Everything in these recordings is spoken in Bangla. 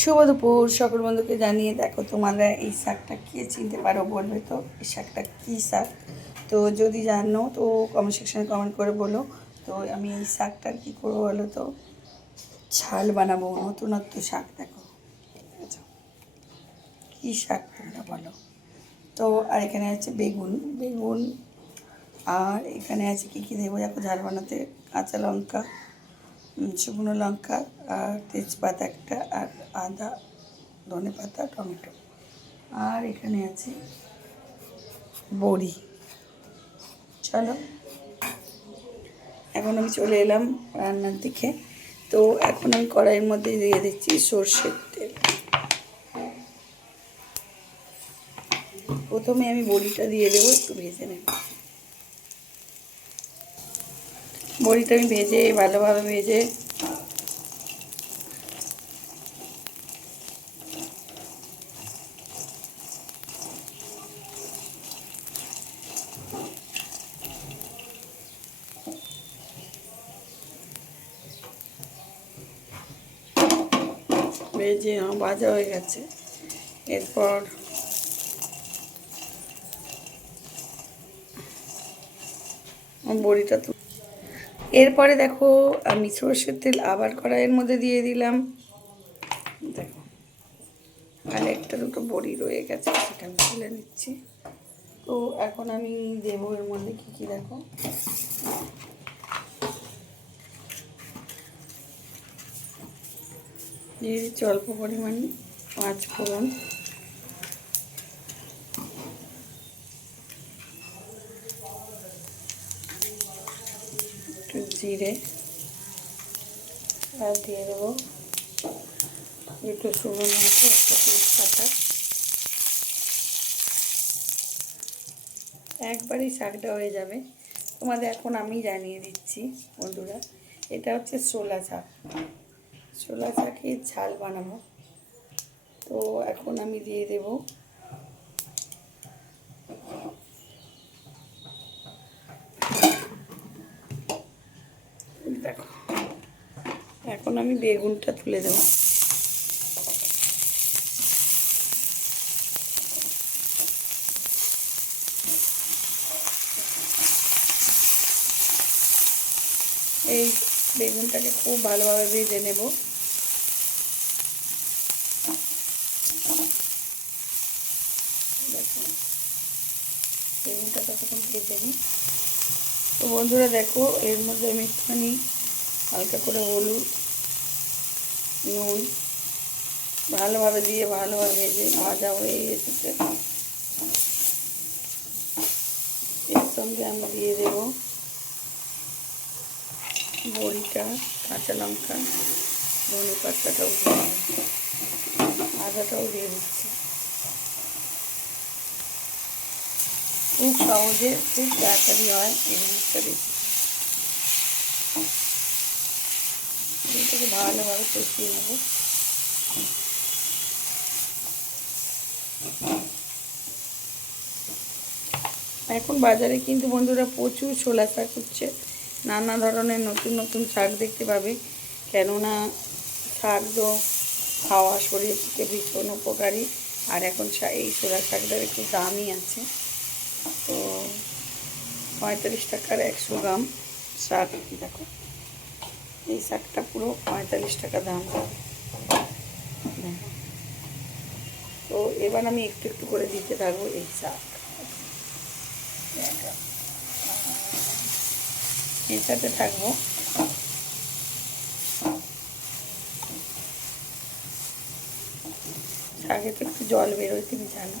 শুভ দুপুর, সকল বন্ধুকে জানিয়ে দেখো তোমরা এই শাকটা কে চিনতে পারো বলবে তো, এই শাকটা কী শাক? তো যদি জানো তো কমেন্ট সেকশনে কমেন্ট করে বলো, তো আমি এই শাকটার কী করব বলো তো? ঝাল বানাবো, নতুনত্ব শাক দেখো। দেখেছ? কী শাক তোমরা বলো? তো আর এখানে আছে বেগুন বেগুন আর এখানে আছে কী কী দেবো? দেখো ঝাল বানাতে কাঁচা লঙ্কা। শুকনো লঙ্কা আর তেজপাতা একটা আর আদা, ধনে পাতা, টমেটো। আর এখানে আছে বড়ি। চলো, এখন আমি চলে এলাম রান্নার দিকে। তো এখন আমি কড়াইয়ের মধ্যে দিয়ে দিচ্ছি সর্ষের তেল। প্রথমে আমি বড়িটা দিয়ে দেবো, একটু ভেজে নেব। বড়িটা আমি ভেজে ভালোভাবে ভেজে ভেজে আমার ভাজা হয়ে গেছে। এরপর বড়িটা তো এরপরে দেখো, আমি সর্ষের তেল আবার কড়াইয়ের মধ্যে দিয়ে দিলাম। দেখো আর একটা দুটো বড়ি রয়ে গেছে, সেটা আমি তুলে নিচ্ছি। তো এখন আমি দেবো এর মধ্যে কী কী, দেখো। দিয়ে দিচ্ছি অল্প পরিমাণে পাঁচ ফোড়ন একটু জিরে আর দিয়ে দেবো একটু শুকনো লঙ্কা, একটা তেজপাতা। একবারই শাকটা হয়ে যাবে। তোমাদের এখন আমি জানিয়ে দিচ্ছি, বন্ধুরা, এটা হচ্ছে ছোলা শাক ছোলা শাকের ঝাল বানাবো। তো এখন আমি দিয়ে দেবো দেখো এখন আমি বেগুনটা তুলে দেবো। এই বেগুনটাকে খুব ভালোভাবে ভেজে নেব। বেগুনটা নিই। তো বন্ধুরা দেখো, এর মধ্যে আমি একটুখানি হালকা করে হলুদ নুন ভালোভাবে দিয়ে ভালোভাবে ভেজে ভাজা হয়ে এসেছে এর সঙ্গে আমরা দিয়ে দেবো বড়িটা কাঁচা লঙ্কা ধনে পাতাটাও দিয়ে দেবো। আদাটাও দিয়ে দিচ্ছি খুব সহজে খুব তাড়াতাড়ি হয় এই জিনিসটা বেশি এটাকে ভালোভাবে কষিয়ে নেব। এখন বাজারে কিন্তু বন্ধুরা প্রচুর ছোলা শাক হচ্ছে। নানা ধরনের নতুন নতুন শাক দেখতে পাবে। কেননা শাক তো খাওয়া শরীরের পক্ষে ভীষণ উপকারী। আর এখন এই ছোলা শাকটার একটু দামই আছে। তো পঁয়তাল্লিশ টাকার একশো গ্রাম শাক, দেখো। এই শাকটা পুরো পঁয়তাল্লিশ টাকা দাম। তো এবার আমি একটু একটু করে দিতে থাকব এই শাক। সাথে থাকব। শাকে তো একটু জল বেরোয়, তুমি জানো।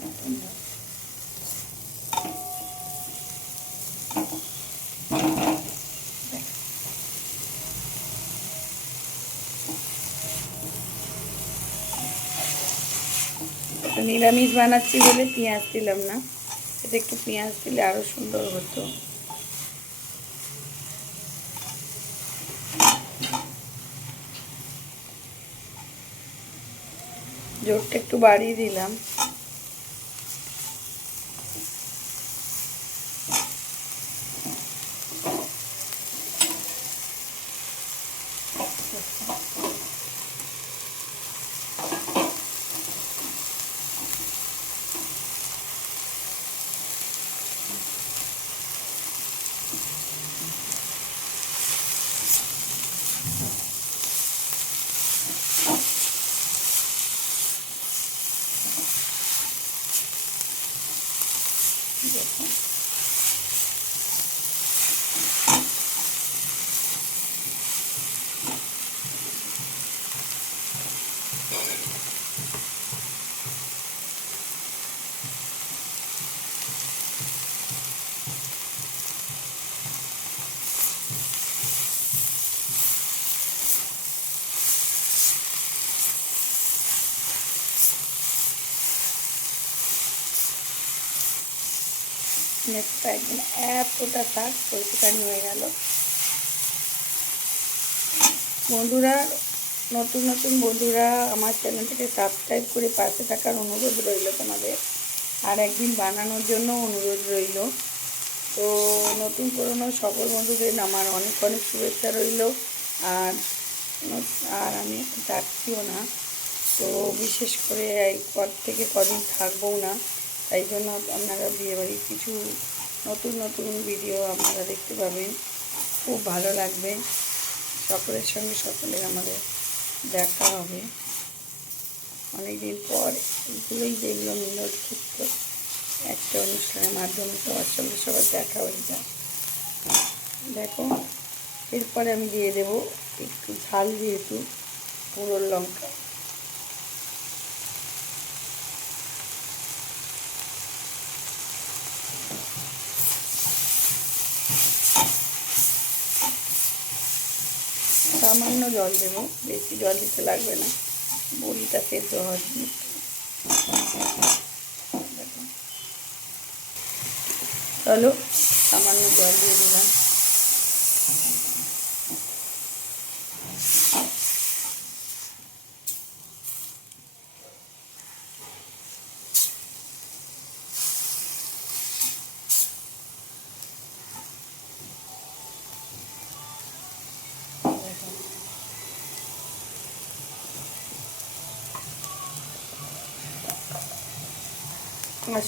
তো নিরামিষ বানাচ্ছি বলে পেঁয়াজ দিলাম না। এটা একটু পেঁয়াজ দিলে আরও সুন্দর হতো। জোরটা একটু বাড়িয়ে দিলাম। দেখুন নেটটা একদম এতটা শাক পরিষ্কারি হয়ে গেল। বন্ধুরা, নতুন নতুন বন্ধুরা, আমার চ্যানেলটাকে সাবস্ক্রাইব করে পাশে থাকার অনুরোধ রইল তোমাদের। আর একদিন বানানোর জন্য অনুরোধ রইল। তো নতুন পুরনো সকল বন্ধুদের আমার অনেক অনেক শুভেচ্ছা রইল। আর আর আমি থাকছিও না। তো বিশেষ করে এই পর থেকে কদিন থাকবও না। তাই জন্য আপনারা বিয়েবাড়ির কিছু নতুন নতুন ভিডিও আপনারা দেখতে পাবেন। খুব ভালো লাগবে। সকলের সঙ্গে সকলের আমাদের দেখা হবে। অনেক দিন পর এগুলোই যেগুলো মিলন ক্ষেত্র একটা অনুষ্ঠানের মাধ্যমে সবার সঙ্গে সবার দেখা হয়ে যায়। দেখো, এরপরে আমি দিয়ে দেবো একটু ঝাল যেহেতু পুরো লঙ্কা। সামান্য জল দেবো, বেশি জল দিতে লাগবে না, বড়িটা সেদ্ধ হওয়ার জন্য। চলো, সামান্য জল দিয়ে দিলাম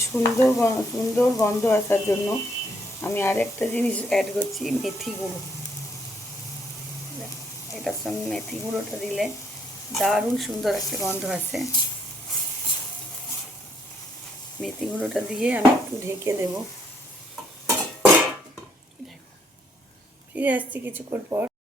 সুন্দর সুন্দর গন্ধ আসার জন্য আমি আরেকটা জিনিস অ্যাড করছি, মেথি গুঁড়ো। এটার সঙ্গে মেথি গুঁড়োটা দিলে দারুণ সুন্দর একটা গন্ধ আছে মেথি গুঁড়োটা দিয়ে আমি একটু ঢেকে দেব। ফিরে আসছি কিছুক্ষণ পর।